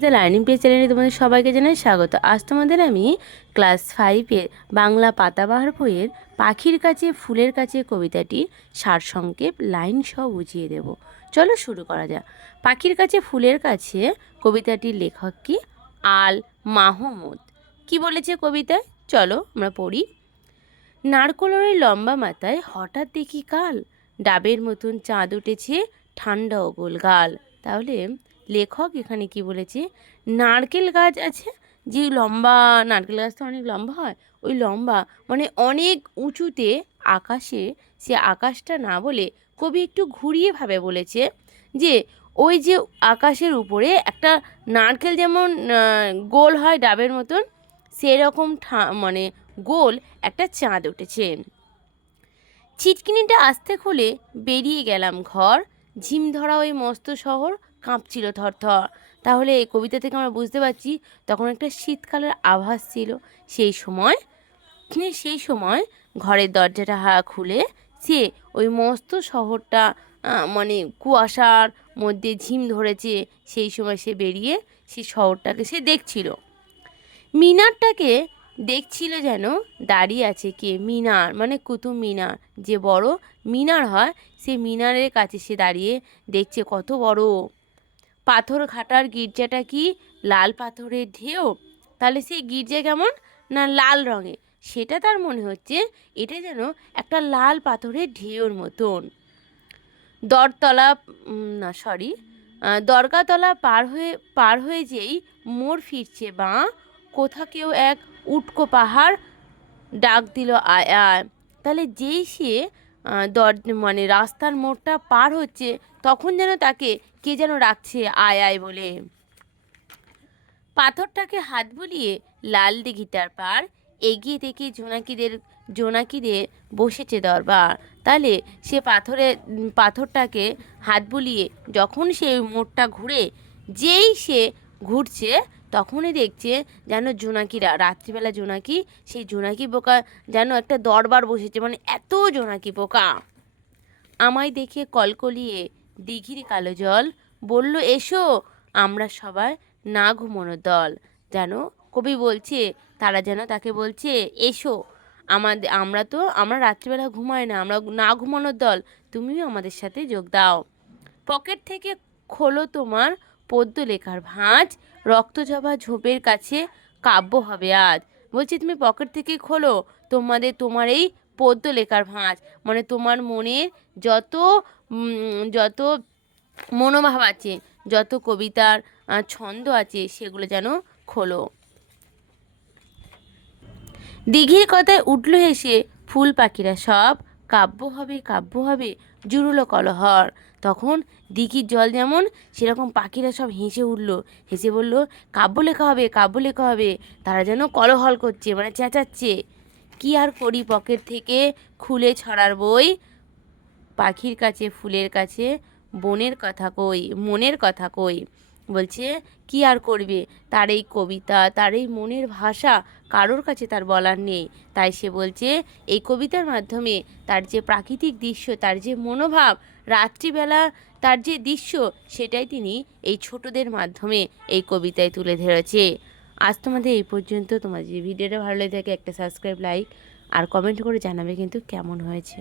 The learning page চ্যানেলে তোমাদের সবাইকে জানাই স্বাগত। আজ তোমাদের আমি ক্লাস 5-এর বাংলা পাতাবাহার বইয়ের পাখির কাছে ফুলের কাছে কবিতাটির সারসংক্ষেপ লাইন সহ বুঝিয়ে দেব। চলো শুরু করা যাক। পাখির কাছে ফুলের কাছে কবিতাটির লেখক কি? আল মাহমুদ। কি বলেছে কবিতায়? চলো আমরা পড়ি। নারকোলের লম্বা মাথায় হঠাৎ দেখি কাল, ডাবের মতন চাঁদ উঠেছে ঠান্ডা ও গোলগাল। তাহলে লেখক এখানে কি বলেছে? নারকেল গাছ আছে, যে লম্বা, নারকেল গাছ তো অনেক লম্বা হয়, ওই লম্বা মানে অনেক উঁচুতে আকাশে, সে আকাশটা না বলে কবি একটু ঘুরিয়ে ভাবে বলেছে যে ওই যে আকাশের উপরে একটা নারকেল যেমন গোল হয় ডাবের মতন, সেরকম মানে গোল একটা চাঁদ উঠেছে। ছিটকিনিটা আস্তে খুলে বেরিয়ে গেলাম ঘর, ঝিম ধরা ওই মস্ত শহর কাঁপছিল থরথর। তাহলে এই কবিতা থেকে আমরা বুঝতে পারছি তখন একটা শীতকালের আভাস ছিল। সেই সময় ঘরের দরজাটা খুলে সে ওই মস্ত শহরটা মানে কুয়াশার মধ্যে ঝিম ধরেছে, সেই সময় সে বেরিয়ে সেই শহরটাকে সে দেখছিল। মিনারটাকে দেখছিল যেন দাঁড়িয়ে আছে কে? মিনার মানে কুতুব মিনার, যে বড় মিনার হয়, সে মিনারের কাছে সে দাঁড়িয়ে দেখছে কত বড়। পাথর ঘাটার গির্জাটা কি লাল পাথরের ঢেউ? তাহলে সেই গির্জা কেমন? না লাল রঙে, সেটা তার মনে হচ্ছে এটা যেন একটা লাল পাথরের ঢেউর মতন। দরতলা না সরি দরগাতলা পার হয়ে যেই মোড় ফিরছে বাঁ, কোথা কেউ এক উটকো পাহাড় ডাক দিল আয় আয়। তাহলে যেই সে মানে রাস্তার মোড়টা পার হচ্ছে, তখন যেন তাকে কে যেন ডাকছে আয় আয় বলে। পাথরটাকে হাত বুলিয়ে লাল দিঘিটার পার এগিয়ে দেখি জোনাকিদের বসেছে দরবার। তাহলে সে পাথরটাকে হাত বুলিয়ে যখন সে মোড়টা ঘুরে, যেই সে ঘুরছে তখনই দেখছে যেন জোনাকিরা, রাত্রিবেলা জোনাকি, সেই জোনাকি পোকা যেন একটা দরবার বসেছে, মানে এত জোনাকি পোকা। আমায় দেখে কলকলিয়ে দিঘির কালো জল বলল এসো, আমরা সবাই না ঘুমানোর দল। যেন কবি বলছে, তারা যেন তাকে বলছে এসো, আমরা রাত্রিবেলা ঘুমাই না, আমরা না ঘুমানোর দল, তুমিও আমাদের সাথে যোগ দাও। পকেট থেকে খোলো তোমার পদ্য লেখার ভাঁজ, রক্তজবা ঝোপের কাছে কাব্য হবে আজ। বলছি তুমি পকেট থেকে খোলো তোমার এই পদ্য লেখার ভাঁজ, মানে তোমার মনের যত যত মনোভাব আছে, যত কবিতার ছন্দ আছে, সেগুলো যেন খোলো। দিঘির কথায় উঠল হেসে ফুল পাখিরা সব, কাব্য হবে কাব্য হবে জুড়লো কলহর। তখন দিঘির জল যেমন, সেরকম পাখিরা সব হেসে উঠল, হেসে বলল কাব্য লেখা হবে কাব্য লেখা হবে। তারা যেন কলহল করছে, মানে চেঁচাচ্ছে। কি আর করি, পকেট থেকে খুলে ছড়ার বই, পাখির কাছে ফুলের কাছে মনের কথা কই। বলছে কি আর করবে, তার এই কবিতা, তার এই মনের ভাষা কারোর কাছে তার বলার নেই। তাই সে বলছে এই কবিতার মাধ্যমে তার যে প্রাকৃতিক দৃশ্য, তার যে মনোভাব, রাত্রিবেলা তার যে দৃশ্য, সেটাই তিনি এই ছোটদের মাধ্যমে এই কবিতায় তুলে ধরেছে। আজ তোমাদের এই পর্যন্ত। তোমার যে ভিডিওটা ভালো লেগে থাকে একটা সাবস্ক্রাইব, লাইক আর কমেন্ট করে জানাবে কিন্তু কেমন হয়েছে।